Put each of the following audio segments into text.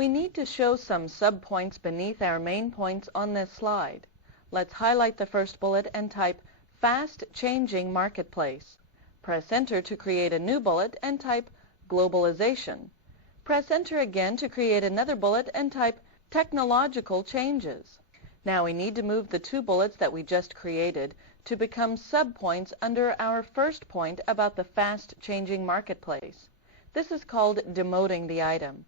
We need to show some subpoints beneath our main points on this slide. Let's highlight the first bullet and type Fast Changing Marketplace. Press Enter to create a new bullet and type Globalization. Press Enter again to create another bullet and type Technological Changes. Now we need to move the two bullets that we just created to become subpoints under our first point about the fast-changing marketplace. This is called demoting the item.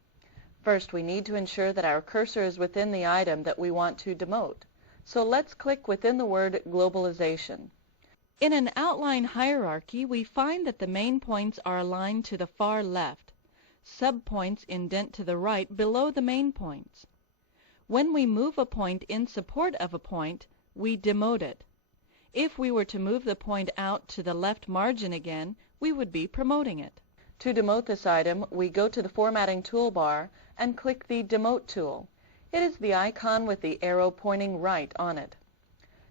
First, we need to ensure that our cursor is within the item that we want to demote. So let's click within the word globalization. In an outline hierarchy, we find that the main points are aligned to the far left. Subpoints indent to the right below the main points. When we move a point in support of a point, we demote it. If we were to move the point out to the left margin again, we would be promoting it. To demote this item, we go to the Formatting toolbar and click the Demote tool. It is the icon with the arrow pointing right on it.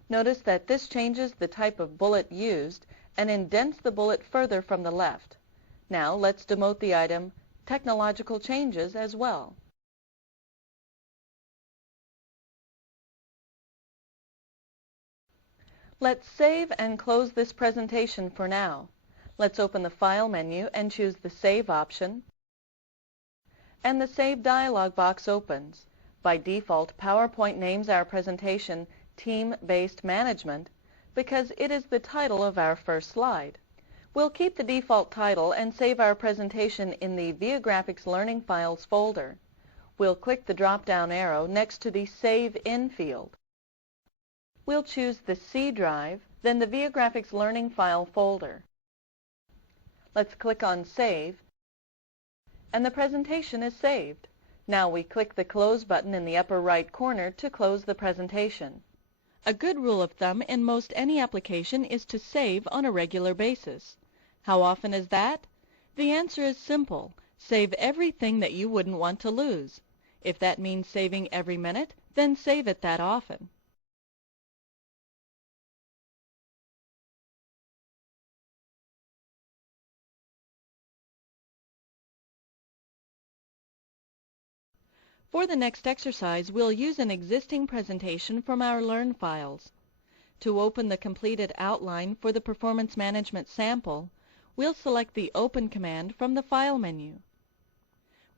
Notice that this changes the type of bullet used and indents the bullet further from the left. Now let's demote the item Technological Changes as well. Let's save and close this presentation for now. Let's open the File menu and choose the Save option, and the Save dialog box opens. By default, PowerPoint names our presentation Team-Based Management because it is the title of our first slide. We'll keep the default title and save our presentation in the Viagrafix Learning Files folder. We'll click the drop-down arrow next to the Save In field. We'll choose the C drive, then the Viagrafix Learning File folder. Let's click on Save, and the presentation is saved. Now we click the Close button in the upper right corner to close the presentation. A good rule of thumb in most any application is to save on a regular basis. How often is that? The answer is simple. Save everything that you wouldn't want to lose. If that means saving every minute, then save it that often. For the next exercise, we'll use an existing presentation from our Learn files. To open the completed outline for the Performance Management sample, we'll select the Open command from the File menu.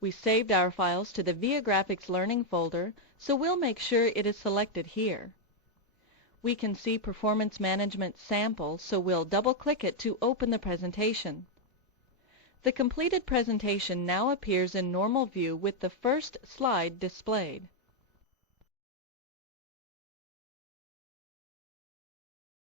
We saved our files to the Viagrafix Learning folder, so we'll make sure it is selected here. We can see Performance Management sample, so we'll double-click it to open the presentation. The completed presentation now appears in normal view with the first slide displayed.